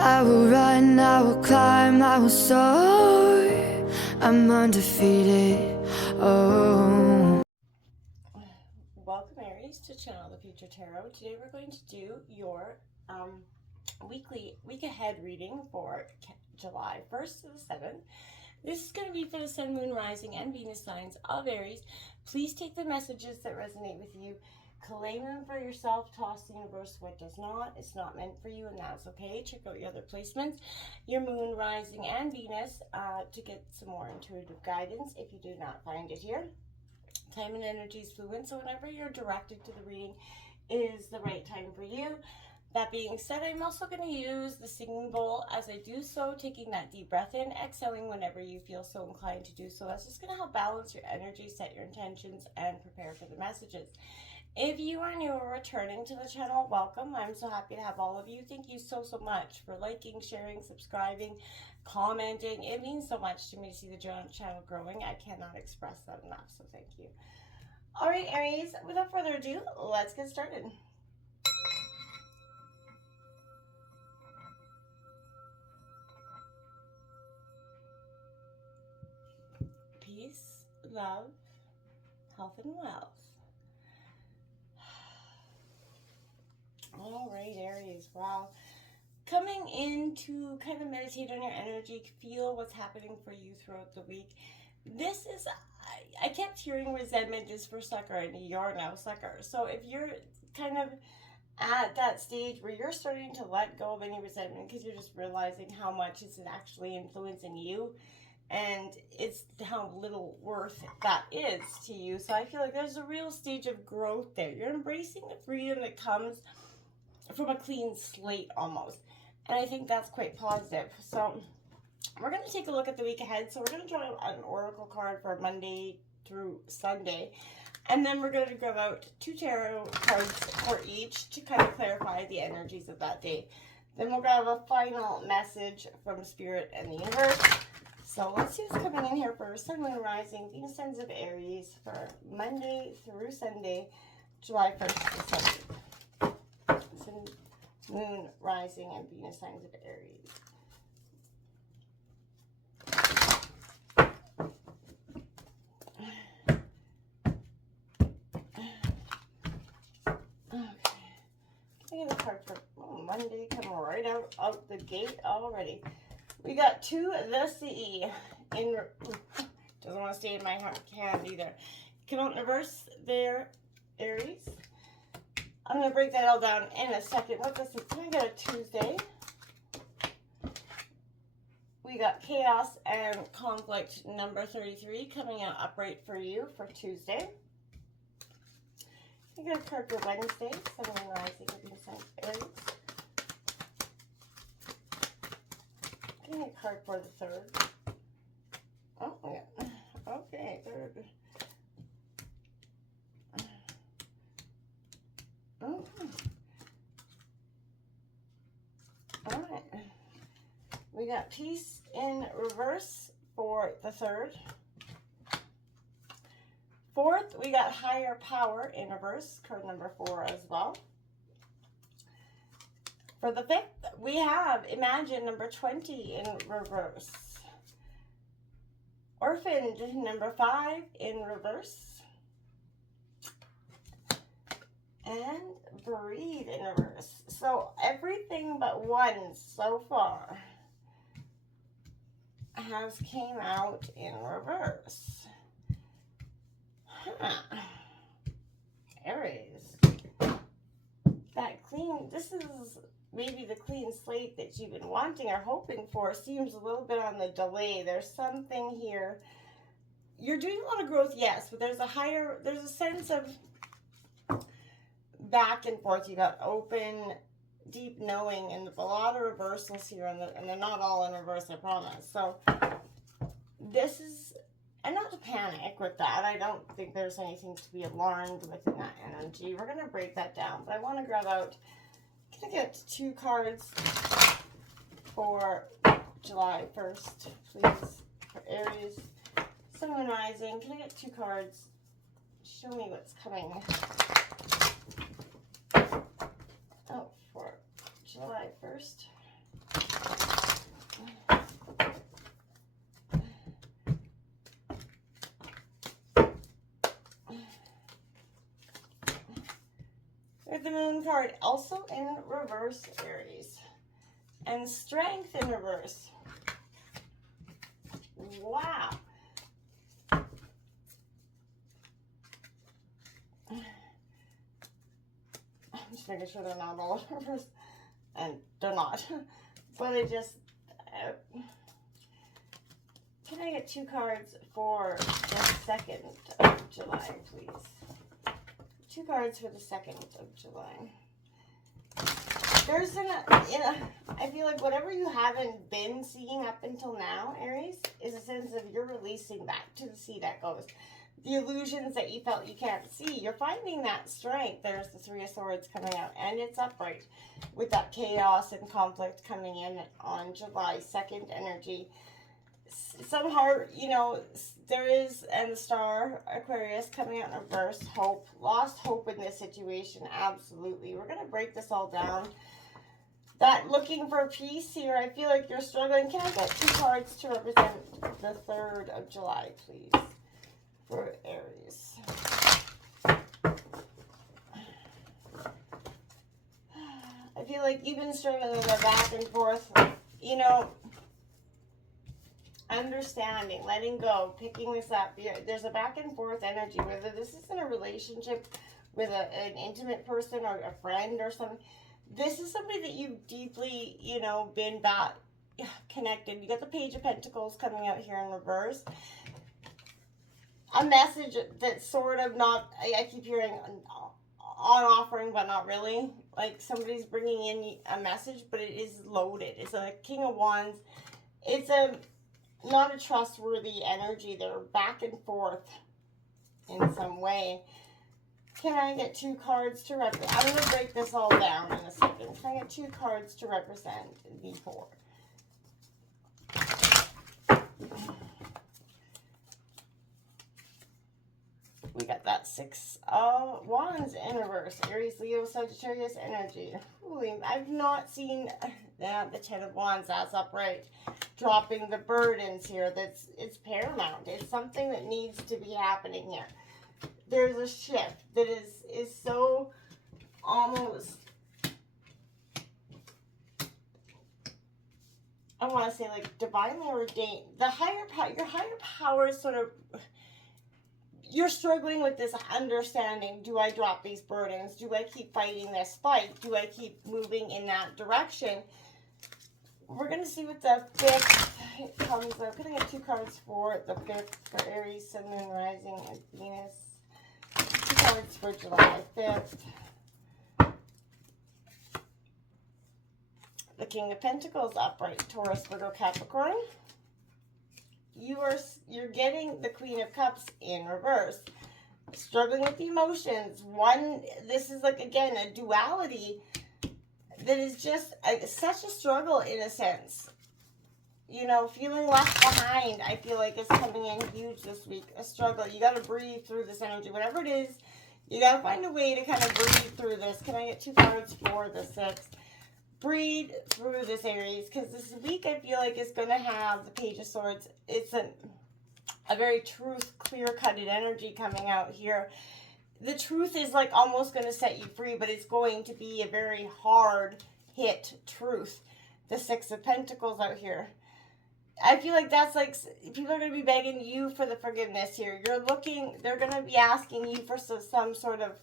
I will run, I will climb, I will soar. I'm undefeated. Oh. Welcome, Aries, to Channel the Future Tarot. Today we're going to do your week ahead reading for July 1st to the 7th. This is going to be for the Sun, Moon, Rising, and Venus signs of Aries. Please take the messages that resonate with you, claim them for yourself, toss the universe what does not. It's not meant for you, and that's okay. Check out your other placements, your Moon, Rising, and Venus, to get some more intuitive guidance if you do not find it here. Time and energy is fluid, so whenever you're directed to the reading is the right time for you. That being said, I'm also going to use the singing bowl as I do so, taking that deep breath in, exhaling whenever you feel so inclined to do so. That's just going to help balance your energy, set your intentions, and prepare for the messages. If you are new or returning to the channel, welcome. I'm so happy to have all of you. Thank you so much for liking, sharing, subscribing, commenting. It means so much to me to see the channel growing. I cannot express that enough, so thank you. All right, Aries, without further ado, let's get started. Peace, love, health, and wealth. All right, Aries, wow. Coming in to kind of meditate on your energy, feel what's happening for you throughout the week. This is, I kept hearing resentment is for sucker, and you're now sucker. So if you're kind of at that stage where you're starting to let go of any resentment because you're just realizing how much it's actually influencing you, and it's how little worth that is to you. So I feel like there's a real stage of growth there. You're embracing the freedom that comes from a clean slate almost. And I think that's quite positive. So we're going to take a look at the week ahead. So we're going to draw an oracle card for Monday through Sunday. And then we're going to grab out 2 tarot cards for each to kind of clarify the energies of that day. Then we'll grab a final message from Spirit and the universe. So let's see what's coming in here for Sun, Moon, Rising, Venus signs of Aries for Monday through Sunday, July 1st to 7th. Sun, Moon, Rising, and Venus signs of Aries. Okay. Can I get a card for Monday? Come right out the gate already. We got 2 the CE in, doesn't want to stay in my hand either. Come out in reverse there, Aries. I'm going to break that all down in a second. What this is, can I get a Tuesday? We got chaos and conflict number 33 coming out upright for you for Tuesday. I got a card for Wednesday, Sun, Moon, Rising, Aries. Give me a card for the 3rd. Oh, yeah. Okay, 3rd. Oh. All right. We got peace in reverse for the 3rd. 4th, we got higher power in reverse, card number 4 as well. For the 5th, we have Imagine number 20 in reverse. Orphaned number 5 in reverse. And Breathe in reverse. So everything but 1 so far has came out in reverse. Aries. That clean, this is maybe the clean slate that you've been wanting or hoping for, seems a little bit on the delay. There's something here. You're doing a lot of growth, yes, but there's a sense of back and forth. You got open, deep knowing, and a lot of reversals here, and they're not all in reverse, I promise. So this is, and not to panic with that. I don't think there's anything to be alarmed with in that energy. We're going to break that down, but I want to grab out, can I get 2 cards for July 1st, please, for Aries, Sun, Moon, Rising. Can I get 2 cards? Show me what's coming. Oh, for July 1st. With the Moon card also in reverse, Aries. And Strength in reverse. Wow. I'm just making sure they're not all in reverse. And they're not. But it just... can I get 2 cards for the 2nd of July, please? 2 cards for the 2nd of July. There's I feel like whatever you haven't been seeing up until now, Aries, is a sense of you're releasing that to the sea that goes. The illusions that you felt you can't see, you're finding that strength. There's the 3 of Swords coming out, and it's upright with that chaos and conflict coming in on July 2nd energy. Some heart, there is, and the Star, Aquarius, coming out in reverse, hope, lost hope in this situation, absolutely. We're going to break this all down. That looking for peace here, I feel like you're struggling. Can I get 2 cards to represent the 3rd of July, please, for Aries? I feel like you've been struggling with a back and forth, understanding, letting go, picking this up. There's a back and forth energy, whether this is in a relationship with an intimate person or a friend or something. This is somebody that you've deeply, been connected. You got the Page of Pentacles coming out here in reverse. A message that's sort of not, I keep hearing on offering, but not really. Like somebody's bringing in a message, but it is loaded. It's a King of Wands. It's not a trustworthy energy. They're back and forth in some way. Can I get 2 cards to represent? I'm going to break this all down in a second. Can I get 2 cards to represent the 4? We got that 6 of Wands in reverse. Aries, Leo, Sagittarius energy. Holy, I've not seen that. The 10 of Wands, that's upright. Dropping the burdens here. It's paramount. It's something that needs to be happening here. There's a shift that is so almost, I want to say like divinely ordained. The higher power, your higher power is sort of, you're struggling with this understanding. Do I drop these burdens? Do I keep fighting this fight? Do I keep moving in that direction? We're going to see what the 5th comes up. I'm going to get 2 cards for the 5th for Aries, Sun, Moon, Rising, and Venus. 2 cards for July 5th. The King of Pentacles upright, Taurus, Virgo, Capricorn. You're getting the Queen of Cups in reverse. Struggling with the emotions. This is like, again, a duality that is just such a struggle in a sense. Feeling left behind, I feel like is coming in huge this week. A struggle. You got to breathe through this energy. Whatever it is, you got to find a way to kind of breathe through this. Can I get 2 cards for the 6th? Breathe through this, Aries, because this week I feel like is going to have the Page of Swords. It's a very clear-cutted energy coming out here. The truth is like almost going to set you free, but it's going to be a very hard hit truth. The 6 of Pentacles out here. I feel like that's like, people are going to be begging you for the forgiveness here. They're going to be asking you for some sort of,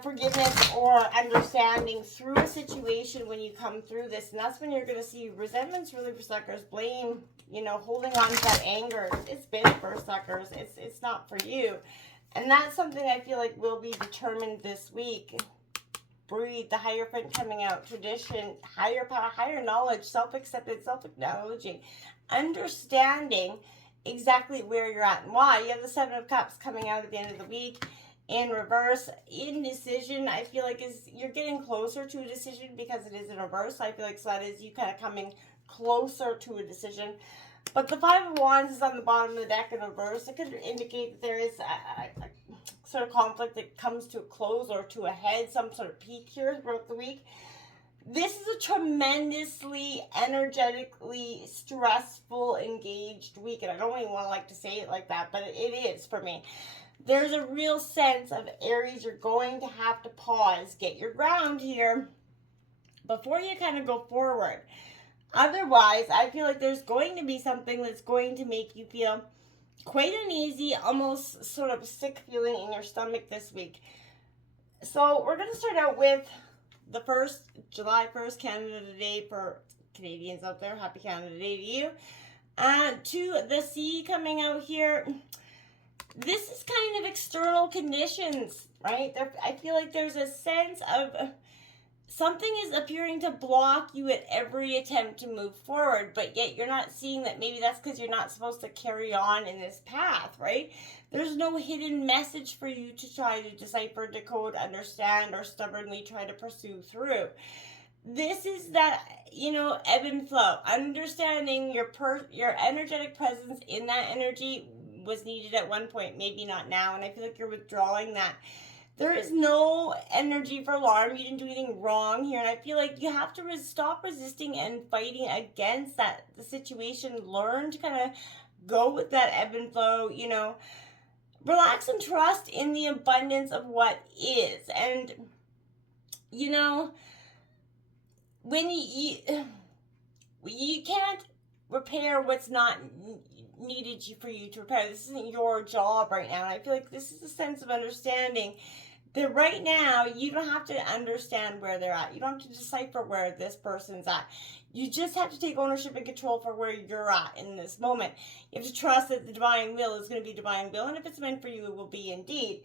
forgiveness or understanding through a situation when you come through this. And that's when you're going to see resentment's really for suckers. Blame, holding on to that anger. It's been for suckers. It's not for you. And that's something I feel like will be determined this week. Breathe, the Hierophant coming out, tradition, higher power, higher knowledge, self-acceptance, self-acknowledging, understanding exactly where you're at and why. You have the 7 of Cups coming out at the end of the week in reverse. Indecision, I feel like you're getting closer to a decision because it is in reverse. I feel like so that is you kind of coming closer to a decision. But the 5 of Wands is on the bottom of the deck in reverse. It could indicate that there is a sort of conflict that comes to a close or to a head, some sort of peak here throughout the week. This is a tremendously energetically stressful, engaged week, and I don't even want to like to say it like that, but it is for me. There's a real sense of Aries, you're going to have to pause, get your ground here before you kind of go forward. Otherwise, I feel like there's going to be something that's going to make you feel quite uneasy, almost sort of sick feeling in your stomach this week. So we're going to start out with the first, July 1st, Canada Day for Canadians out there. Happy Canada Day to you. To the sea coming out here, this is kind of external conditions, right? I feel like there's a sense of something is appearing to block you at every attempt to move forward, but yet you're not seeing that. Maybe that's because you're not supposed to carry on in this path, right? There's no hidden message for you to try to decipher, decode, understand, or stubbornly try to pursue through. This is that, ebb and flow. Understanding your energetic presence in that energy was needed at one point, maybe not now, and I feel like you're withdrawing that. There is no energy for alarm. You didn't do anything wrong here. And I feel like you have to stop resisting and fighting against the situation. Learn to kind of go with that ebb and flow, Relax and trust in the abundance of what is. And, when you can't repair what's not needed for you to repair. This isn't your job right now. And I feel like this is a sense of understanding that right now you don't have to understand where they're at. You don't have to decipher where this person's at. You just have to take ownership and control for where you're at in this moment. You have to trust that the divine will is going to be divine will, and if it's meant for you, it will be indeed.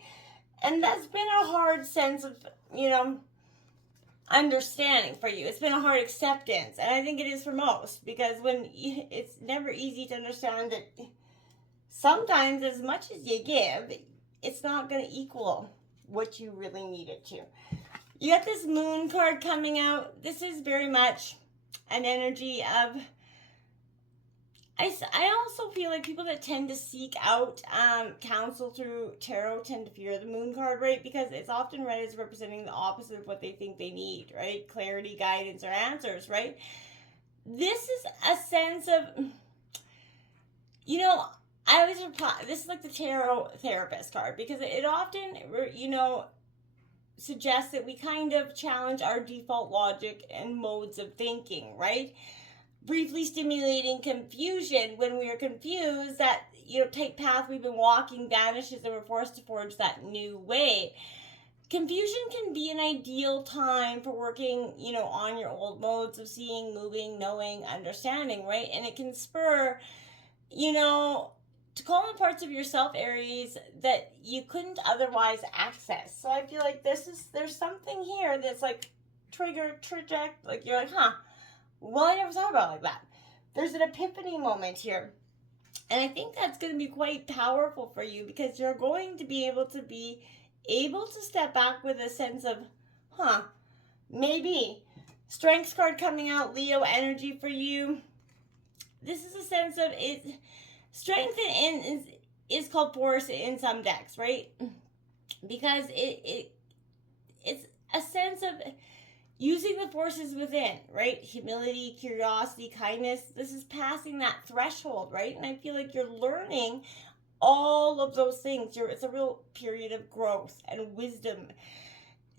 And that's been a hard sense of, understanding for you. It's been a hard acceptance, and I think it is for most, because it's never easy to understand that sometimes as much as you give, it's not going to equal what you really need it to. You got this moon card coming out. This is very much an energy of, I also feel like people that tend to seek out counsel through tarot tend to fear the moon card, right? Because it's often read as representing the opposite of what they think they need, right? Clarity, guidance, or answers, right? This is a sense of, I always reply, this is like the tarot therapist card, because it often, suggests that we kind of challenge our default logic and modes of thinking, right? Briefly stimulating confusion when we are confused, that, tight path we've been walking vanishes and we're forced to forge that new way. Confusion can be an ideal time for working, on your old modes of seeing, moving, knowing, understanding, right? And it can spur, to call on parts of yourself, Aries, that you couldn't otherwise access. So I feel like there's something here that's like traject, like you're like, well, I never thought about it like that. There's an epiphany moment here. And I think that's going to be quite powerful for you, because you're going to be able to step back with a sense of, maybe. Strengths card coming out, Leo energy for you. This is a sense of it. Strength is called force in some decks, right? Because it's a sense of using the forces within, right? Humility, curiosity, kindness. This is passing that threshold, right? And I feel like you're learning all of those things. It's a real period of growth and wisdom.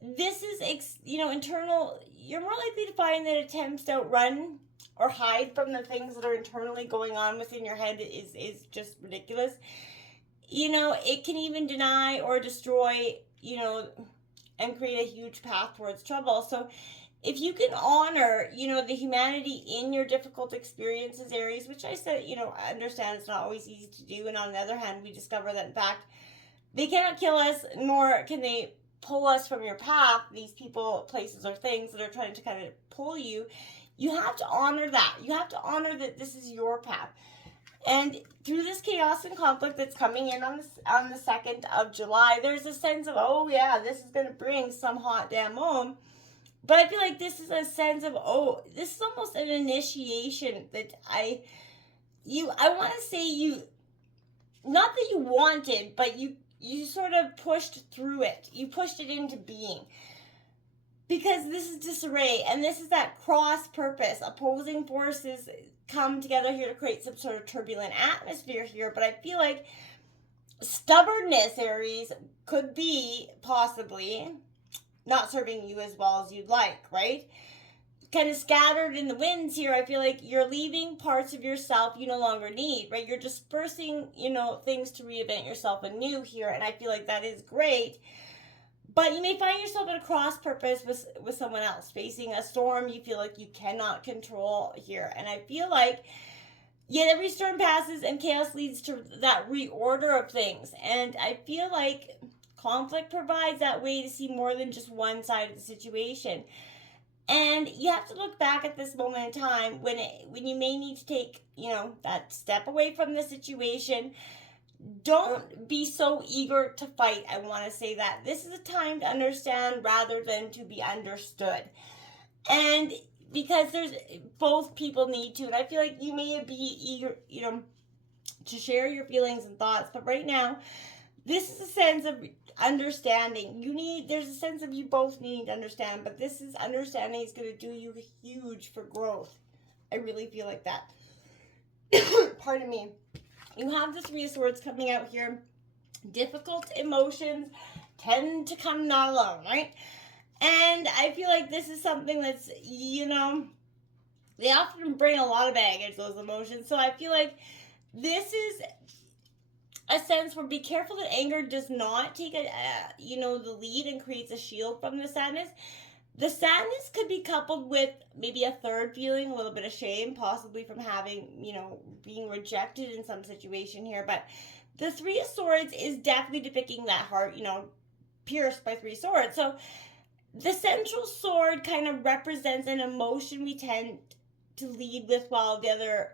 This is, internal. You're more likely to find that attempts to outrun or hide from the things that are internally going on within your head is just ridiculous. It can even deny or destroy, and create a huge path towards trouble. So if you can honor, the humanity in your difficult experiences, Aries, which I said, I understand it's not always easy to do. And on the other hand, we discover that, in fact, they cannot kill us, nor can they pull us from your path, these people, places, or things that are trying to kind of pull you. You have to honor that. You have to honor that this is your path. And through this chaos and conflict that's coming in on the 2nd of July, there's a sense of, oh yeah, this is going to bring some hot damn home. But I feel like this is a sense of, this is almost an initiation that I want to say not that you wanted, but you sort of pushed through it. You pushed it into being. because this is disarray, and this is that cross purpose. Opposing forces come together here to create some sort of turbulent atmosphere here, but I feel like stubbornness, Aries, could be possibly not serving you as well as you'd like, right? Kind of scattered in the winds here. I feel like you're leaving parts of yourself you no longer need, right? You're dispersing, things to reinvent yourself anew here, and I feel like that is great. But you may find yourself at a cross purpose with someone else, facing a storm you feel like you cannot control here. And I feel like, yet every storm passes and chaos leads to that reorder of things. And I feel like conflict provides that way to see more than just one side of the situation. And you have to look back at this moment in time when you may need to take, that step away from the situation. Don't be so eager to fight. I want to say that. This is a time to understand rather than to be understood. And because there's both people need to. And I feel like you may be eager, to share your feelings and thoughts. But right now, this is a sense of understanding. There's a sense of you both needing to understand. But this is understanding is going to do you huge for growth. I really feel like that. Pardon me. You have the Three of Swords coming out here. Difficult emotions tend to come not alone, right? And I feel like this is something that's, they often bring a lot of baggage, those emotions. So I feel like this is a sense where be careful that anger does not take the lead and creates a shield from the sadness. The sadness could be coupled with maybe a third feeling, a little bit of shame, possibly from having, being rejected in some situation here. But the Three of Swords is definitely depicting that heart, pierced by three swords. So the central sword kind of represents an emotion we tend to lead with, while the other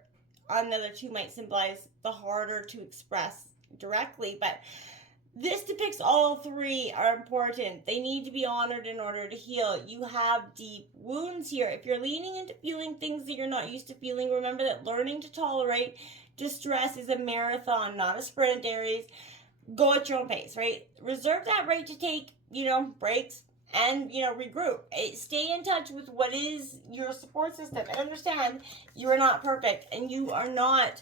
two might symbolize the harder to express directly. But this depicts all three are important. They need to be honored in order to heal. You have deep wounds here. If you're leaning into feeling things that you're not used to feeling, remember that learning to tolerate distress is a marathon, not a sprint, Aries. Go at your own pace, right? Reserve that right to take, breaks and, regroup. Stay in touch with what is your support system. And understand you are not perfect and you are not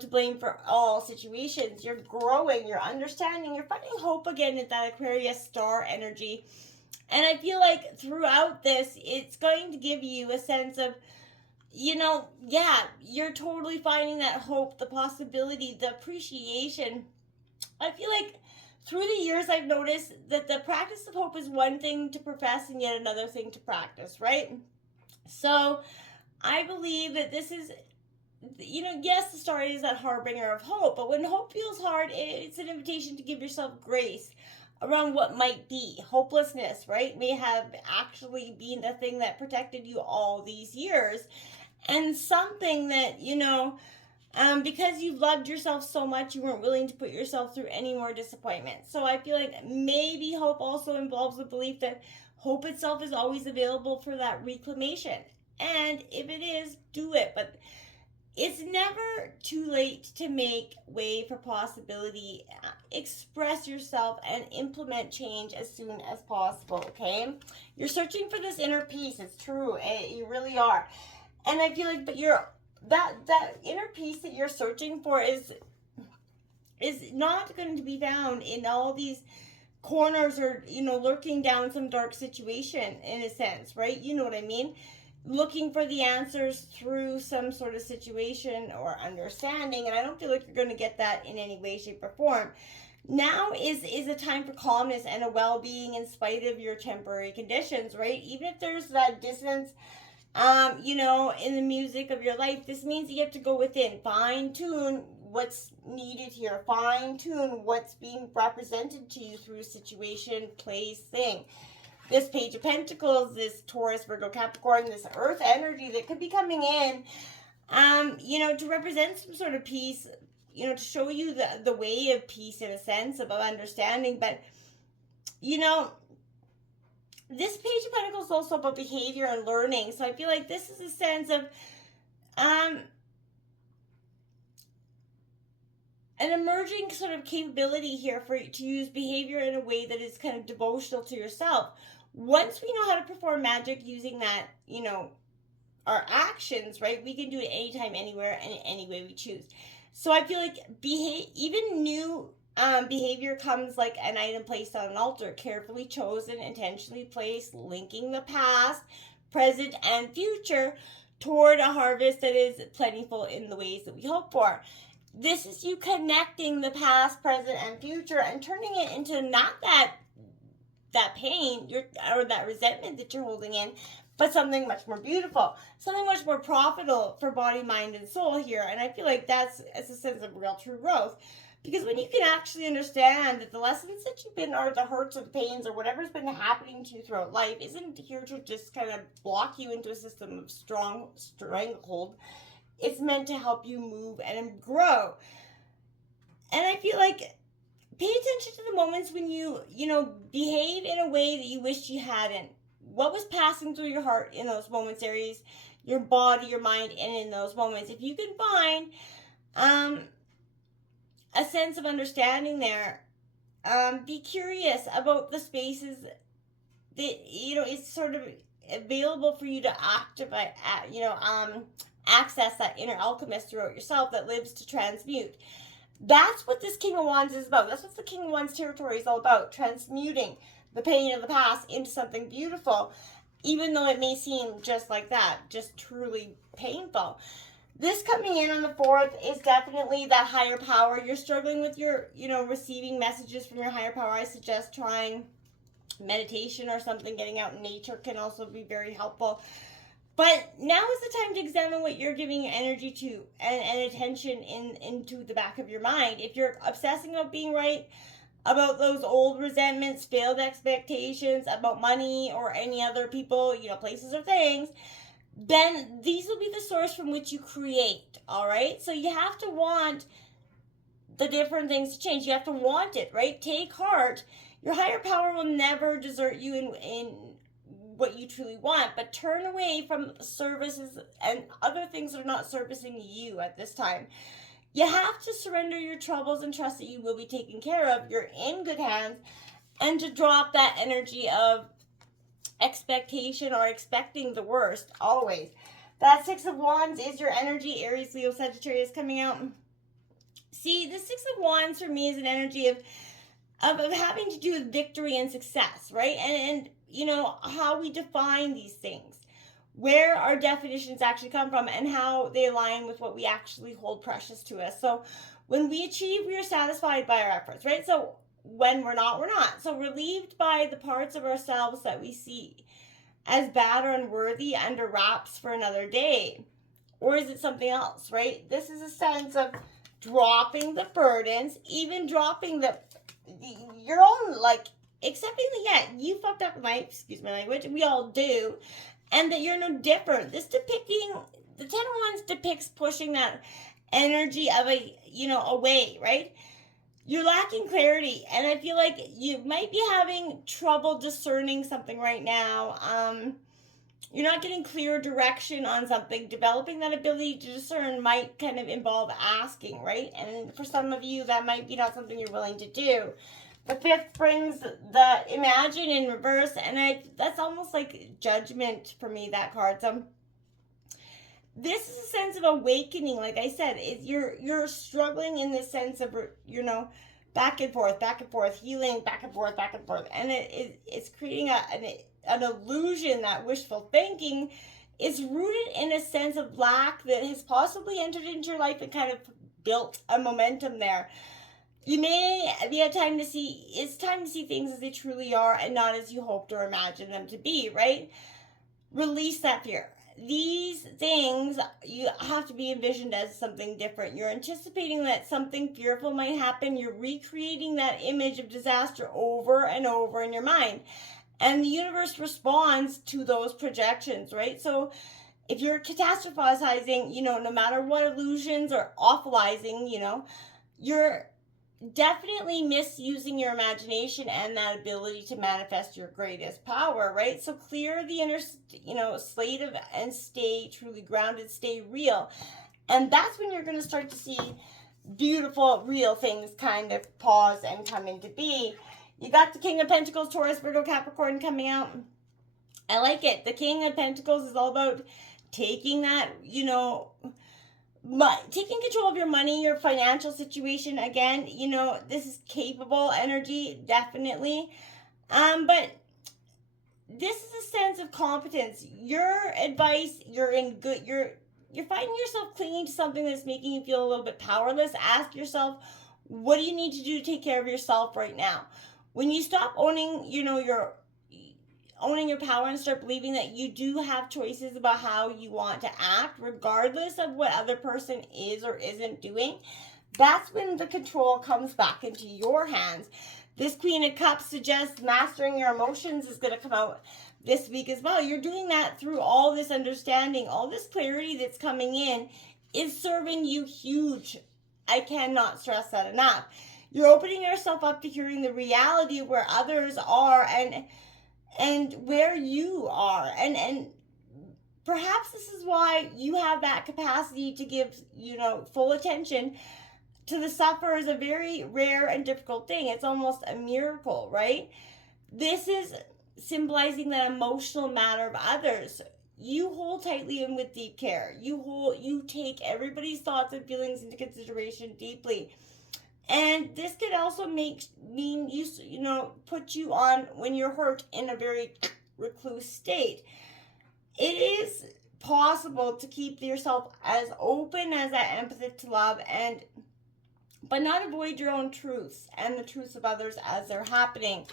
to blame for all situations. You're growing, you're understanding, you're finding hope again at that Aquarius star energy. And I feel like throughout this, it's going to give you a sense of, you're totally finding that hope, the possibility, the appreciation. I feel like through the years, I've noticed that the practice of hope is one thing to profess and yet another thing to practice, right? So I believe that this is, yes, the star is that harbinger of hope, but when hope feels hard, it's an invitation to give yourself grace around what might be. Hopelessness, right, may have actually been the thing that protected you all these years, and something that, because you loved yourself so much, you weren't willing to put yourself through any more disappointment. So I feel like maybe hope also involves the belief that hope itself is always available for that reclamation. And if it is, do it. But it's never too late to make way for possibility. Express yourself and implement change as soon as possible, okay? You're searching for this inner peace. It's true. You really are. And I feel like, but that inner peace that you're searching for is not going to be found in all these corners or, lurking down some dark situation in a sense, right? You know what I mean? Looking for the answers through some sort of situation or understanding, and I don't feel like you're going to get that in any way, shape, or form. Now is a time for calmness and a well-being in spite of your temporary conditions, right? Even if there's that dissonance, in the music of your life, this means you have to go within, fine-tune what's needed here, fine-tune what's being represented to you through situation, place, thing. This Page of Pentacles, this Taurus, Virgo, Capricorn, this Earth energy that could be coming in, to represent some sort of peace, to show you the way of peace in a sense, of understanding. But, this Page of Pentacles is also about behavior and learning. So I feel like this is a sense of, an emerging sort of capability here for you to use behavior in a way that is kind of devotional to yourself. once we know how to perform magic using that, our actions, right, we can do it anytime, anywhere, and any way we choose. So I feel like even new behavior comes like an item placed on an altar, carefully chosen, intentionally placed, linking the past, present, and future toward a harvest that is plentiful in the ways that we hope for. This is you connecting the past, present, and future and turning it into not that pain or that resentment that you're holding in, but something much more beautiful, something much more profitable for body, mind, and soul here. And I feel like that's a sense of real true growth. Because when you can actually understand that the lessons that you've been, or the hurts or the pains or whatever's been happening to you throughout life, isn't here to just kind of block you into a system of strong stranglehold. It's meant to help you move and grow. And I feel like pay attention to the moments when you behave in a way that you wished you hadn't. What was passing through your heart in those moments, Aries? Your body, your mind, and in those moments. If you can find a sense of understanding there, be curious about the spaces that it's sort of available for you to activate, access that inner alchemist throughout yourself that lives to transmute. That's what this King of Wands is about. That's what the King of Wands territory is all about. Transmuting the pain of the past into something beautiful, even though it may seem just like that, just truly painful. This coming in on the 4th is definitely that higher power. You're struggling with your, receiving messages from your higher power. I suggest trying meditation or something. Getting out in nature can also be very helpful. But now is the time to examine what you're giving energy to and attention into the back of your mind. If you're obsessing about being right, about those old resentments, failed expectations, about money or any other people, places or things, then these will be the source from which you create, all right? So you have to want the different things to change. You have to want it, right? Take heart. Your higher power will never desert you in what you truly want, but turn away from services and other things that are not servicing you at this time. You have to surrender your troubles and trust that you will be taken care of. You're in good hands, and to drop that energy of expectation or expecting the worst always. That 6 of Wands is your energy, Aries, Leo, Sagittarius coming out. See, the 6 of Wands for me is an energy of having to do with victory and success, right? And how we define these things, where our definitions actually come from, and how they align with what we actually hold precious to us. So when we achieve, we are satisfied by our efforts, right? So when we're not, we're not. So relieved by the parts of ourselves that we see as bad or unworthy under wraps for another day. Or is it something else, right? This is a sense of dropping the burdens, even dropping your own, accepting that, you fucked up, excuse my language, we all do, and that you're no different. The 10 of Wands depicts pushing that energy of away, right? You're lacking clarity, and I feel like you might be having trouble discerning something right now. You're not getting clear direction on something. Developing that ability to discern might kind of involve asking, right? And for some of you, that might be not something you're willing to do. The 5th brings the imagine in reverse, and that's almost like judgment for me, that card. So this is a sense of awakening. Like I said, you're struggling in this sense of, back and forth, healing, back and forth, and it's creating an illusion that wishful thinking is rooted in a sense of lack that has possibly entered into your life and kind of built a momentum there. You may be it's time to see things as they truly are and not as you hoped or imagined them to be, right? Release that fear. These things, you have to be envisioned as something different. You're anticipating that something fearful might happen. You're recreating that image of disaster over and over in your mind. And the universe responds to those projections, right? So if you're catastrophizing, no matter what illusions or awfulizing, you're definitely misusing your imagination and that ability to manifest your greatest power, right? So clear the inner, slate of, and stay truly grounded, stay real. And that's when you're going to start to see beautiful, real things kind of pause and come into be. You got the King of Pentacles, Taurus, Virgo, Capricorn coming out. I like it. The King of Pentacles is all about taking that, taking control of your money, your financial situation. Again, this is capable energy, definitely. But this is a sense of competence. Your advice, you're finding yourself clinging to something that's making you feel a little bit powerless. Ask yourself, what do you need to do to take care of yourself right now? When you stop owning your power and start believing that you do have choices about how you want to act, regardless of what other person is or isn't doing, that's when the control comes back into your hands. This Queen of Cups suggests mastering your emotions is going to come out this week as well. You're doing that through all this understanding, all this clarity that's coming in is serving you huge. I cannot stress that enough. You're opening yourself up to hearing the reality of where others are and where you are. And perhaps this is why you have that capacity to give, full attention to the sufferer. Is a very rare and difficult thing. It's almost a miracle, right? This is symbolizing that emotional matter of others. You hold tightly and with deep care. You take everybody's thoughts and feelings into consideration deeply. And this could also mean you put you on when you're hurt in a very recluse state. It is possible to keep yourself as open as that empathy to love, but not avoid your own truths and the truths of others as they're happening.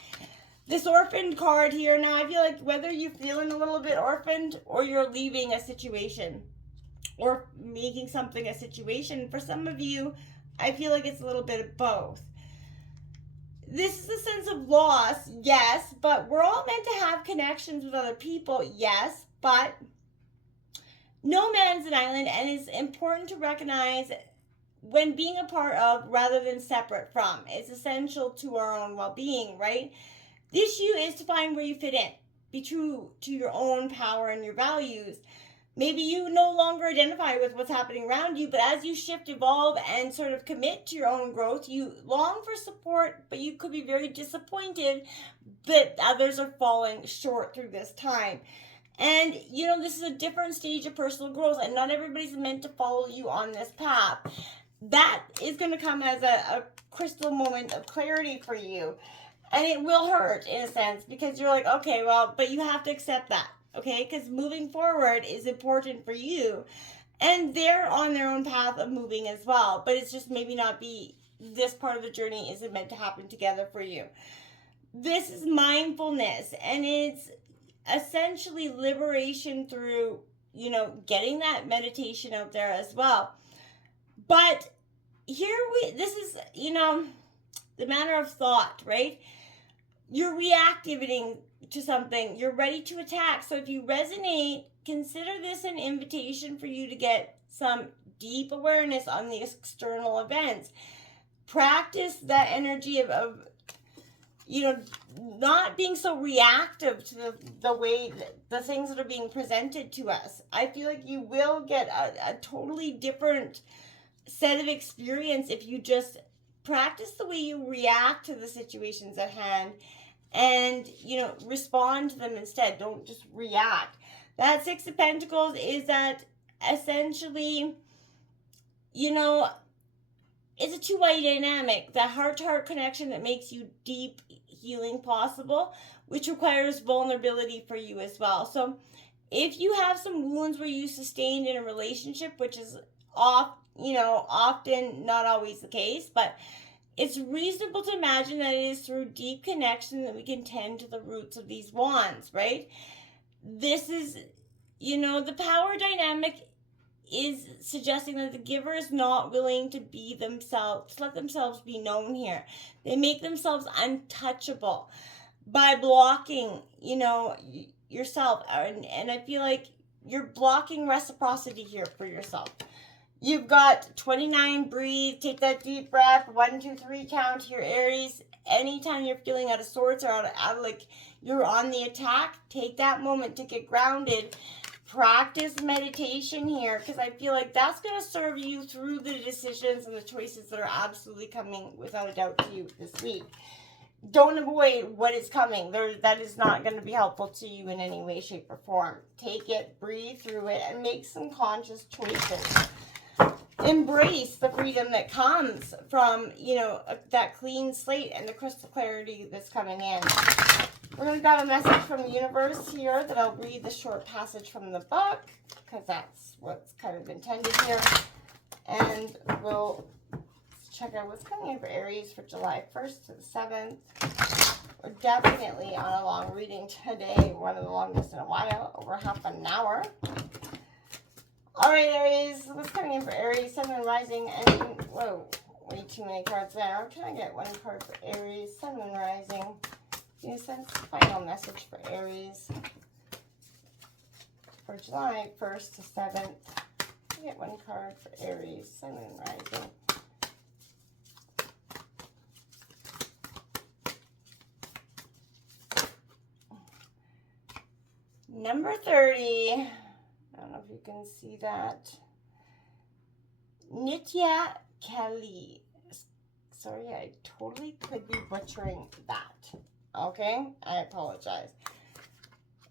This orphaned card here, now I feel like whether you're feeling a little bit orphaned or you're leaving a situation or making something a situation, for some of you, I feel like it's a little bit of both. This is a sense of loss, yes, but we're all meant to have connections with other people, yes, but no man's an island, and it's important to recognize when being a part of rather than separate from. It's essential to our own well-being, right? The issue is to find where you fit in. Be true to your own power and your values. Maybe you no longer identify with what's happening around you, but as you shift, evolve, and sort of commit to your own growth, you long for support, but you could be very disappointed that others are falling short through this time. And, this is a different stage of personal growth, and not everybody's meant to follow you on this path. That is going to come as a crystal moment of clarity for you. And it will hurt, in a sense, because you're like, okay, well, but you have to accept that. Okay, because moving forward is important for you. And they're on their own path of moving as well. But it's just maybe not be, this part of the journey isn't meant to happen together for you. This is mindfulness. And it's essentially liberation through, getting that meditation out there as well. But this is, the manner of thought, right? You're reactivating to something. You're ready to attack. So if you resonate, consider this an invitation for you to get some deep awareness on the external events. Practice that energy of not being so reactive to the way the things that are being presented to us. I feel like you will get a totally different set of experience if you just practice the way you react to the situations at hand and, respond to them instead. Don't just react. That Six of Pentacles is that essentially, it's a two-way dynamic. That heart-to-heart connection that makes you deep healing possible, which requires vulnerability for you as well. So if you have some wounds where you sustained in a relationship, which is often not always the case, but it's reasonable to imagine that it is through deep connection that we can tend to the roots of these wands, right? This is, the power dynamic is suggesting that the giver is not willing to be themselves, to let themselves be known here. They make themselves untouchable by blocking, yourself. And I feel like you're blocking reciprocity here for yourself. You've got 29, breathe, take that deep breath, 1, 2, 3 count here, Aries. Anytime you're feeling out of sorts or out of like you're on the attack, take that moment to get grounded. Practice meditation here, because I feel like that's going to serve you through the decisions and the choices that are absolutely coming without a doubt to you this week. don't avoid what is coming. That is not going to be helpful to you in any way, shape, or form. Take it, breathe through it, and make some conscious choices. Embrace the freedom that comes from, that clean slate and the crystal clarity that's coming in. We're going to grab a message from the universe here that I'll read the short passage from the book, because that's what's kind of intended here. And we'll check out what's coming in for Aries for July 1st to the 7th. We're definitely on a long reading today, one of the longest in a while, over half an hour. All right, Aries, what's coming in for Aries, Sun, Moon, Rising, and, whoa, way too many cards there. Can I get one card for Aries, Sun, Moon, Rising? Sense final message for Aries for July 1st to 7th. I get one card for Aries, Sun, Moon, Rising. Number 30. I don't know if you can see that. Nitya Kelly. Sorry, I totally could be butchering that. Okay? I apologize.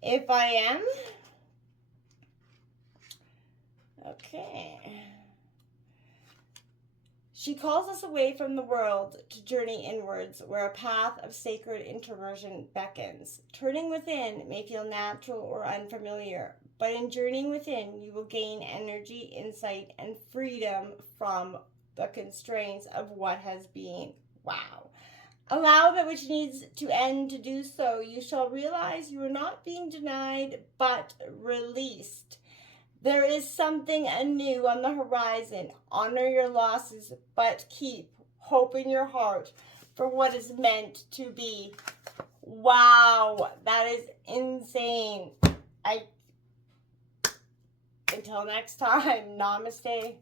If I am. Okay. She calls us away from the world to journey inwards, where a path of sacred introversion beckons. Turning within may feel natural or unfamiliar, but in journeying within, you will gain energy, insight, and freedom from the constraints of what has been. Wow. Allow that which needs to end to do so. You shall realize you are not being denied, but released. There is something anew on the horizon. Honor your losses, but keep hope in your heart for what is meant to be. Wow, that is insane. Until next time, namaste.